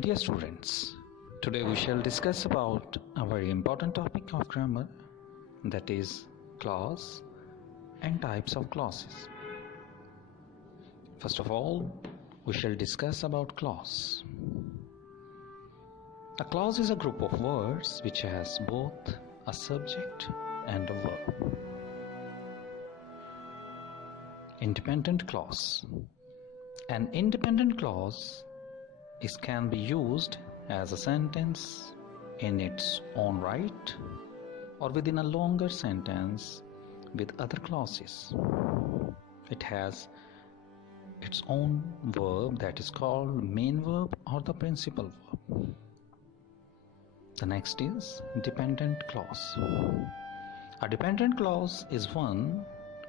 Dear students, today we shall discuss about a very important topic of grammar, that is clause and types of clauses. First of all, we shall discuss about clause. A clause is a group of words which has both a subject and a verb. Independent clause. An independent clause can be used as a sentence in its own right or within a longer sentence with other clauses. It has its own verb that is called main verb or the principal verb. The next is dependent clause. A dependent clause is one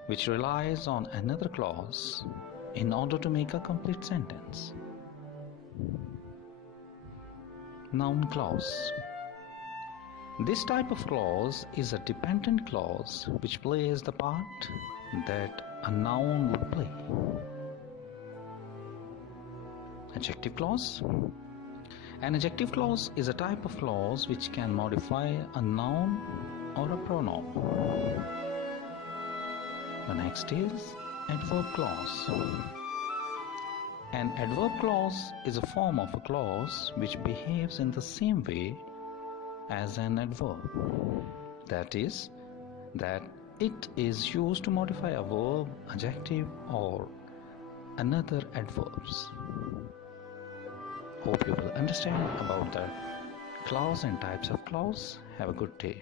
which relies on another clause in order to make a complete sentence. Noun clause. This type of clause is a dependent clause which plays the part that a noun would play. Adjective clause. An adjective clause is a type of clause which can modify a noun or a pronoun. The next is adverb clause. An adverb clause is a form of a clause which behaves in the same way as an adverb. That is, that it is used to modify a verb, adjective, or another adverbs. Hope you will understand about the clause and types of clause. Have a good day.